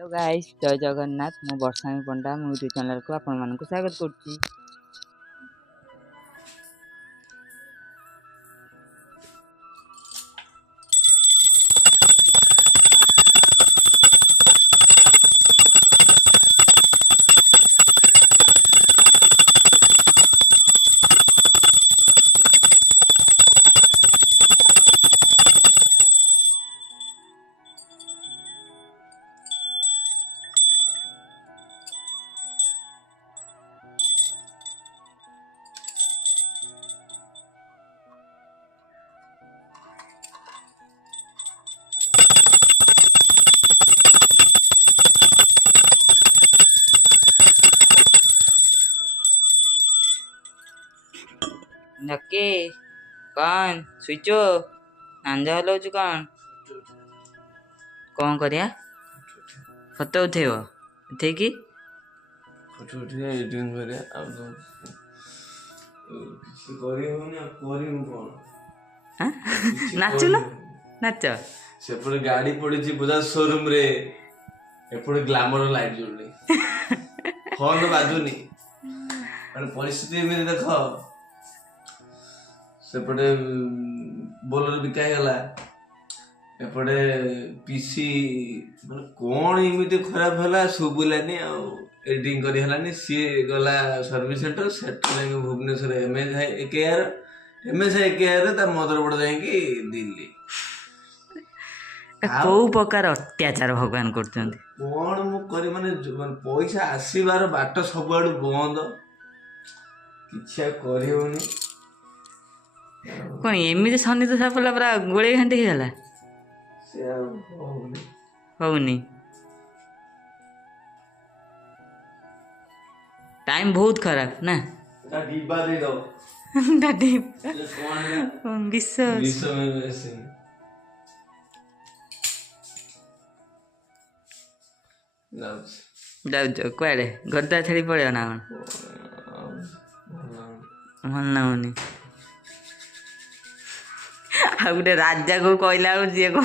Hello guys जय जगन्नाथ मु वर्षाणी पंडा मो यूट्यूब चैनल को आपण मानक स्वागत करछि। नक्के कौन स्विच नांज हलाउछु कौन करिया फोटो उठेब उठेकी फोटो उठे एडिटिंग करे अब तो किसी करी होनी अब करी हूं कौन हां नाचु ना नाच सेपटे गाड़ी पड़ी छी बजाज शोरूम रे एपटे ग्लैमर लाइट जोड़नी हॉर्न बाजुनी माने परिस्थिति में देखो सेपटे बोलर बिका गला एपटे पीसी माने कोन इमिति खराब हला सुबुलानी आ एडिटिंग करी हलानी सी गला सर्विस सेंटर सेट लेंगे भुवनेश्वर एमएस केआर ता मदरबोर्ड जाएंगे दिल्ली को प्रकार अत्याचार भगवान करछन कोन मु करी माने पैसा आसीबार बाट सब आडू बंद किछा करी होनी कोन एमिति सन्नी तो सापला पूरा गोळे घंटे होला से होनी होउनी टाइम बहुत खराब ना ता डिब्बा दे दो दादी कौन विश्व में ऐसे जाऊ कुआड़े गद्दा छेड़ी पड़े ना मन ना होनी आ गोटे राजा को कहला जी को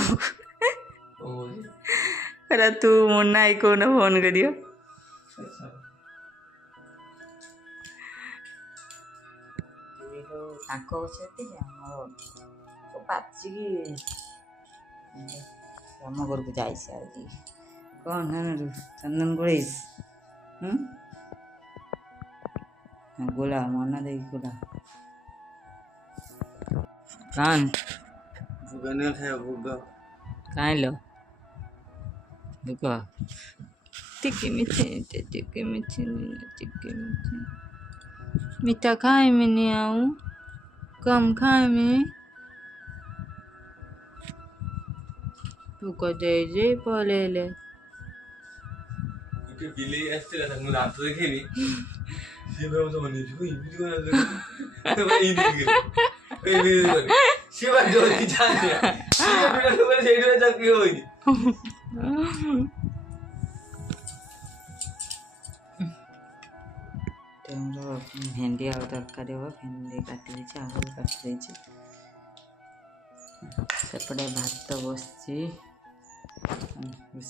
तू मुन्ना आई को फोन करियो ताको सेति हमर बाची की हम घर को जाई से आज कौन है चंदन गोलेस गोला मना दे गोला कान भुगने खाए भुगा काई लो देखो टिके मिठी मीठा खाए में नहीं आऊं कम खाए में तू को दे पले ले के बिले आस्ते ला मु रात देखिनी से बे तो बनी जो वीडियो ना तो भाई वीडियो से बा जो की जान से वीडियो में से वीडियो तक होई तेमरो भेंडी और तरकारी हो भेंडी काटी देछि आलू काटी देछि सेपटे भात बसछि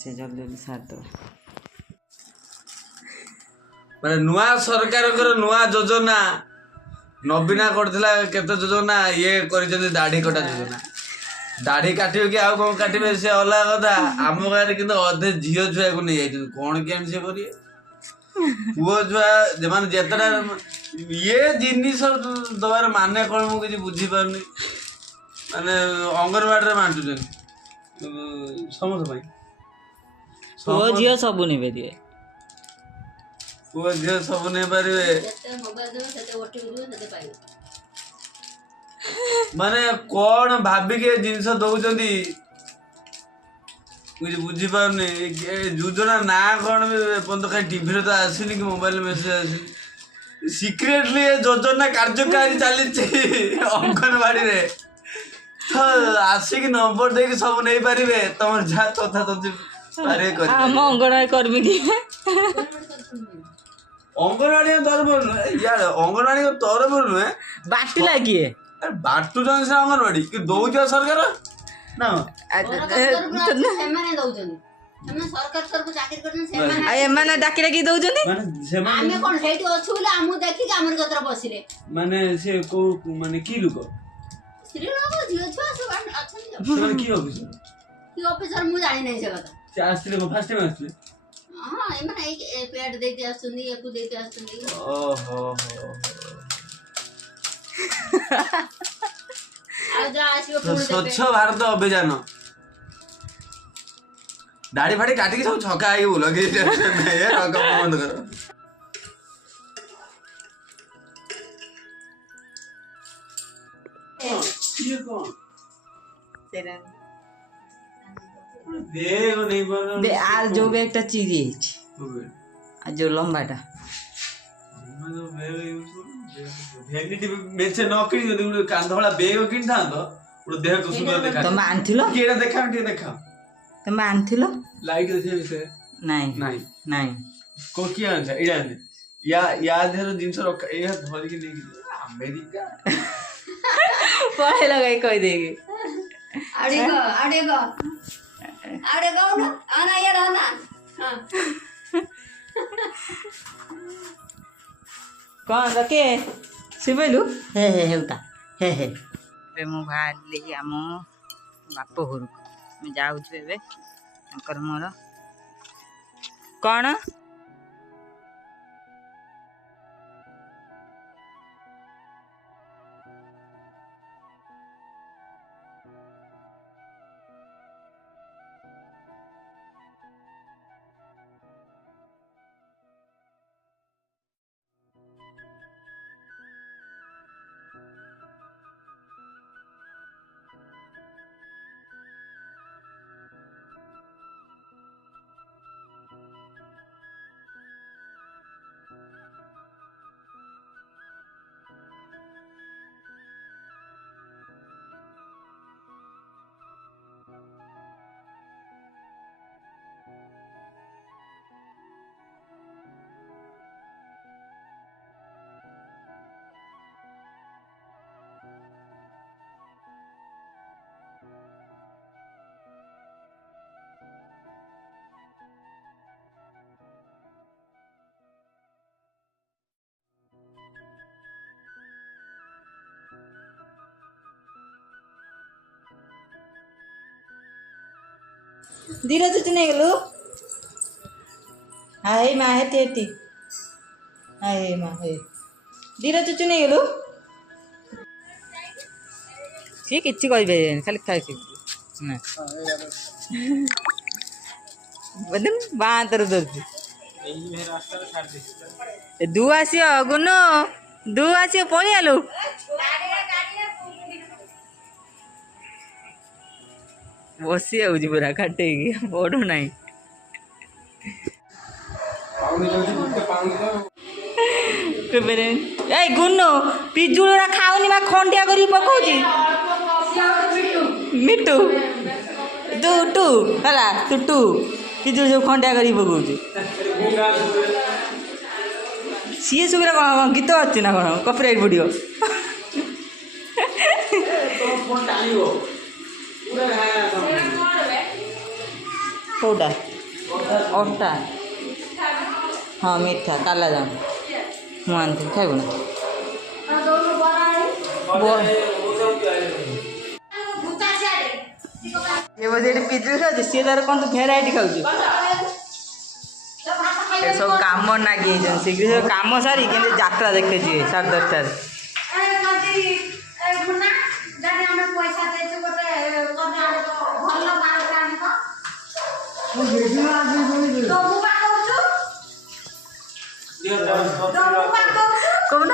से जल्दी साथ दो माने नुआ सरकार कर नुआ योजना नवीना करथिला केते योजना ये करिसेंती दाढ़ी कटा योजना दाढ़ी काटियो कि आ कोन काटिबे से अलग कथा हम गारे किंतु अधे झियो छुआ को नै जाई कोन केन से करिए वो जो जमान जेतरा ये जिनिस दबार माने कोन मु किछि बुझी पारनी माने अंगनवाड़ी रे मांटु जन समझ भाई वो जियो सब नेबे दिए वो जियो सब नै पारिबे जते मोबाइल दे तते ओटी गुरु तते पाइबे माने कोन भाबी के जिंस दउचंदी मुझे बुझी पारनी योजना ना कौन बंद कहीं टीवी तो आसनी कि मोबाइल मेसेज आसनी सिक्रेटली योजना कार्यकारी चली अंगनवाड़ी रे तो आसिक नंबर देके सब नहीं पारिबे तुम जा तथा अरे हम अंगनवाड़ी कर्मी की अंगनवाड़ी तरफ यार अंगनवाड़ी तरफ नुहे बाटी लागिए बाटू जन से अंगनवाड़ी कि दौज सरकार ना सेमाने दउचन ଆମେ ସରକାର ତରଫରୁ ଚାକିରି କରିଛନ୍ତି ସେମାନେ ଆଉ ଏମାନେ ଡାକି ଡାକି ଦଉଛନ୍ତି ମାନେ ସେମାନେ ଆମେ କଣ ସେଇଠି ଅଛୁ ବୋଲି ଆମକୁ ଦେଖିକି ଆମର କତର ବସିଲେ ମାନେ ସେ କୋଉ ମାନେ କି ଲୋକ ସ୍ତ୍ରୀ ଲୋକ ଝିଅ ଛୁଆ ସବୁ ଅଛନ୍ତି ଆଉ। ସେମାନେ କି ଅଫିସର କି ଅଫିସର ମୁଁ ଜାଣି ନାହିଁ ସେ କଥା। ସେ ଆସିଥିଲେ କଣ ଫାଷ୍ଟ ଟାଇମ୍ ଆସିଥିଲେ ହଁ ଏମାନେ ଏଇ ପ୍ୟାଡ୍ ଦେଇକି ଆସୁଛନ୍ତି ୟାକୁ ଦେଇକି ଆସୁଛନ୍ତି। ଓହୋ ଆଉ ଯାହା ଆସିବ ପୁଣି ଦେବେ। ସ୍ୱଚ୍ଛ ଭାରତ ଅଭିଯାନ ଦାଢି ଫାଡି କାଟିକି ସବୁ ଛକା ହେଇକି ବୁଲ କି ରକ ବନ୍ଦ କର। ଇଏ କଣ ଦେହ ନେଇ ପାରୁନ আর जो ব্যাগটা চিরি ଯାଇଛି আর जो লম্বাটা ଭ୍ୟାନିଟି ମେଞ୍ଚେ ନ କିଣି ଯଦି ଗୋଟେ କାନ୍ଧଳା ବେଗ କିଣିଥାନ୍ତ ଗୋଟେ ଦେହକୁ ସୁନ୍ଦର ଦେଖା ତମେ ଆଣିଥିଲ କିଏଟା ଦେଖାଅ ଟିକେ ଦେଖାଅ ତମେ ଆଣିଥିଲ ଲାଇଟ୍ ଦେଖିବା ବିଷୟରେ ନାଇଁ ନାଇଁ ନାଇଁ କୋଉ କିଏ ଆଣିଛ ଏଇଟା ଆଣିଲି ୟା ଦେହର ଜିନିଷ ରଖା ଏଇଆ ଧରିକି ନେଇକି ଆମେରିକା ପଳେଇଲା ଗାଈ କହିଦେଇକି ଆଡେ ଗଅ ନା ଆନା ଇଆଡେ ଆନା ହଁ କଣ ରକେ ଶିବଲୁ ହେ ହେ ହେଉତା ହେ ହେ ଏବେ ମୁଁ ବାହାରିଲି ଆମ ବାପ ଘରକୁ ଆମେ ଯାଉଛୁ ଏବେ ତାଙ୍କର ମୋର କଣ धीरे से नहीं गलू हाँ हे माँ है तेती हाँ हे माँ है धीरे से नहीं गलू सी किसी कोई भी खाली खाई सी ना बदन बांतर उधर दू आसियो गुनो दू आसियो पळी आलो बसी आउजी पूरा काटे पड़ू ना गुनो पिजुड़ा खाऊनी मा खंडिया करी पकाउची मिट्टू तू टू हला तू टू पिजुड़ सब खंडिया करी पकाउची सीए सुगरा कौन गीत अच्छी ना कौन कॉपीराइट वीडियो कौटा अटा हाँ मीठा काला जाम ମୁଁ ଆଣିଥିଲି ଖାଇବୁ ନା ये बोझे पिजुଳି ଖାଉଛି ସିଏ ତାର କ'ଣ ଭେରାଇଟି ଖାଉଛି ସବୁ କାମ ନାଗି ହେଇଛନ୍ତି ଶୀଘ୍ର ସବୁ କାମ ସାରି କେମିତି ଯାତ୍ରା ଦେଖେ ଯିବେ 10:30 कौन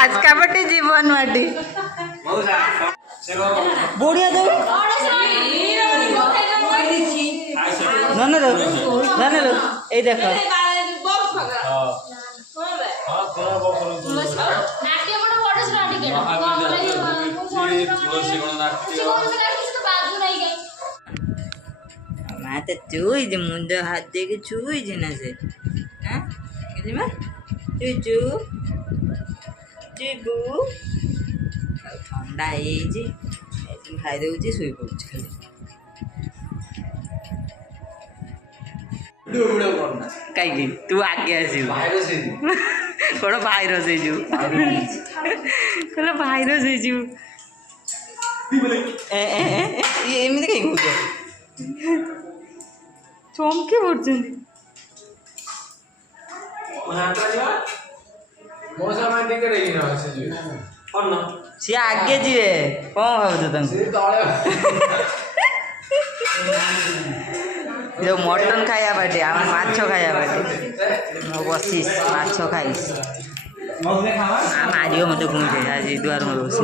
आज का बटे जीवन माटी बढ़िया दो धन ए देख हाँ तो चूज मुंड हाथ दे के चूज ना से हाँ किसी में चूचू चूबू ठंडा है खाई दे शुई पड़ुच खाली कहीं तू आगे आसू कौन भाइरस कौन भाइरस एमती कहीं कौच चमके पड़े सी आगे जी कौन भाव मटन खाया बाटे आम माछ खाया बाटे मो बसीस माछ खाइस आ मारियो मत घुमे आज दुआर में बस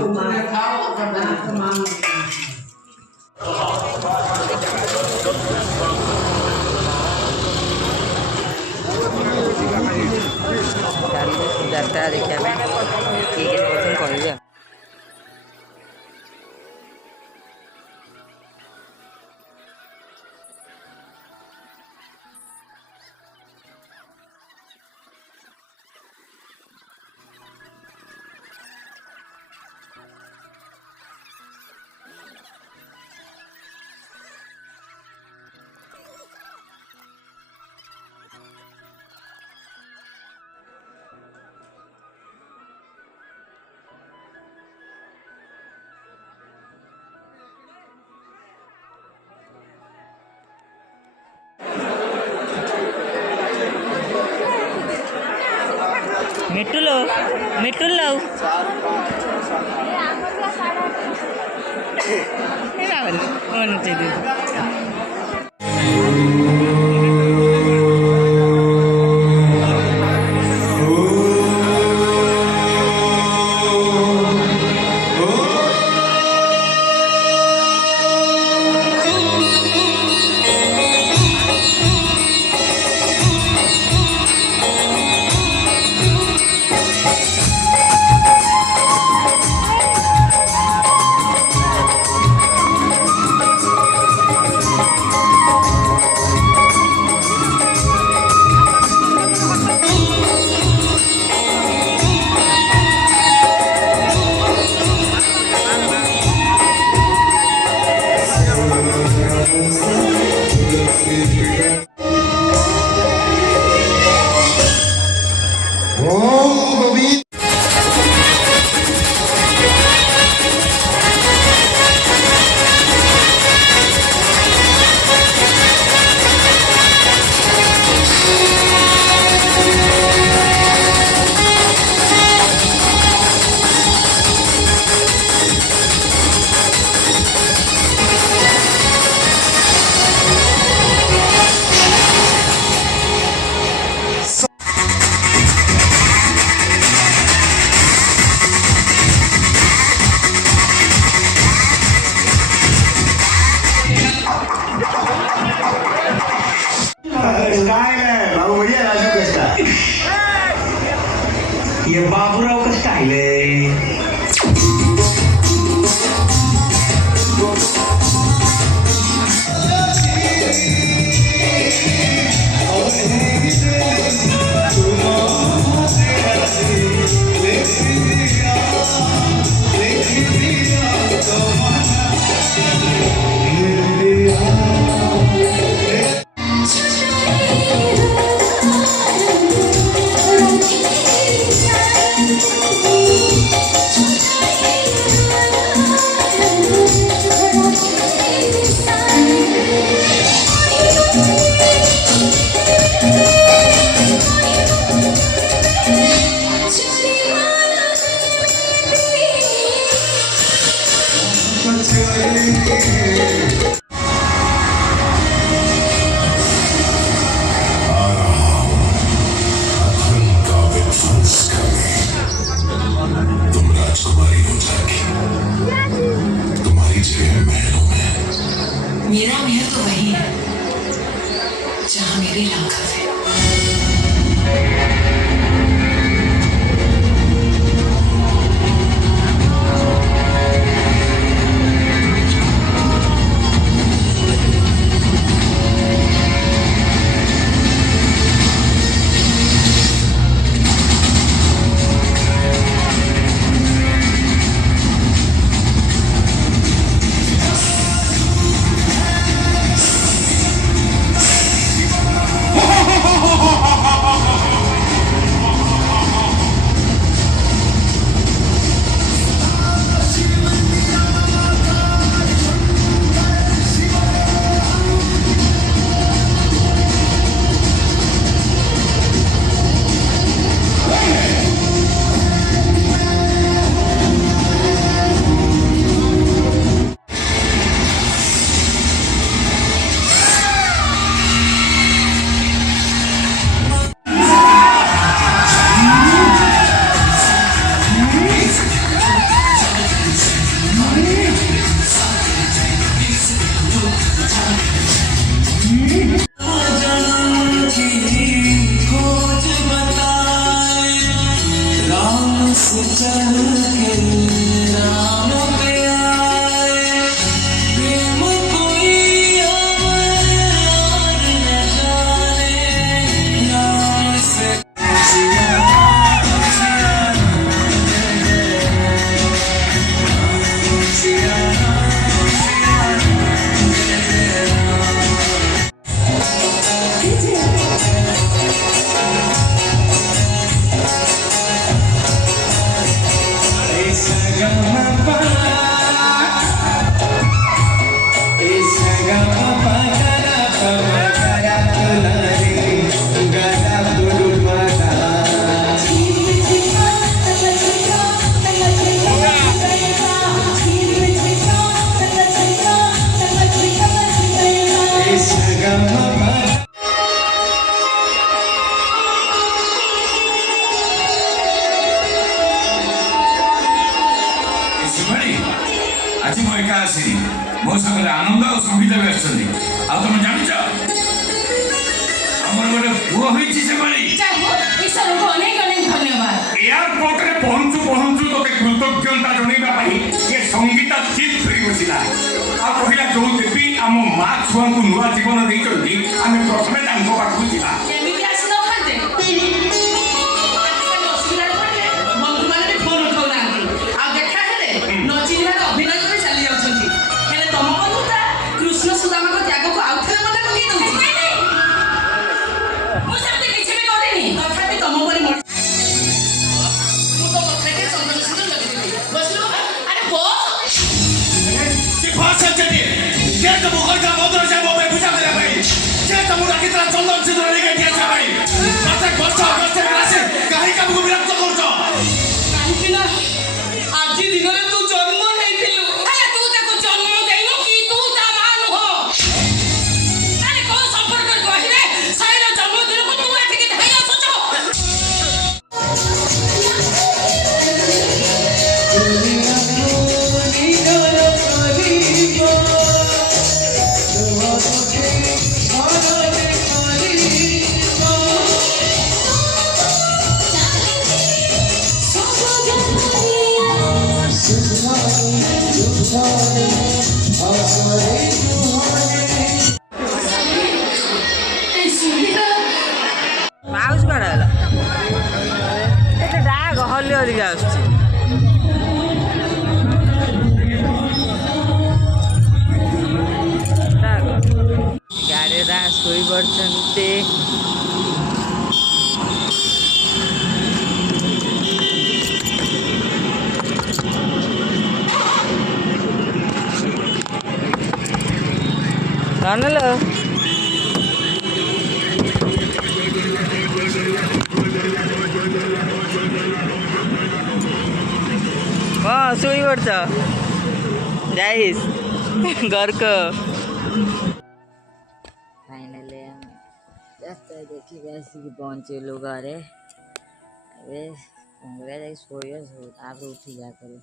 ଯାତ୍ରା ଦେଖିବା ପାଇଁ କିଏ କିଏ କରୁଛନ୍ତି କହିବେ। मिट्टूलो मिट्टूलो ये बाबूराव का स्टाइल है। मेरा महल तो वही है जहाँ मेरी लाखत है। ठीक धरी बसिला आ कहिला जो देवी आम मां छुआ को नुआ जीवन देइचंदी आमे प्रथमे तांको पाखु जिला एमिति आसी न खाते हॉस्पिटल पड़े बंधु माने भी फोन उठाउना आ देखा हेले नचिला अभिनय करे चली जाउछंती हेले तम बंधुता कृष्ण सुदामा को त्याग को आउथले मते पकई दउछि मु सबते किछि भी करेनी तथापि तम परि मु तो कथा के संतोष से लगे बसलो अरे बस कि भाषा चटी के तो मुखर का मधुर से मोबाइल पूजा करे भाई के तो मुरा कितना चंदन सिंदूर लेके दिया छ भाई प्रत्येक वर्ष अगस्त मासे काहे का मुको विरक्त करछ काहे ना आज दिन रे तू जन्म हेइथिलु अरे तू ताको जन्म देइनो कि तू ता मान हो अरे कोन संपर्क कहिले साइरा जन्म दिन को तू एठी के धाई आछछ ए सुनिता माउस कड़ा है डाक हल्ली अधिक आसुची गाड़ी शोई पड़ते लो हाँ शोई पड़छ जाइस घर को फाइनली रास्ता देखी आसिक पहुँचलु घरे शोया आप उठी जा कर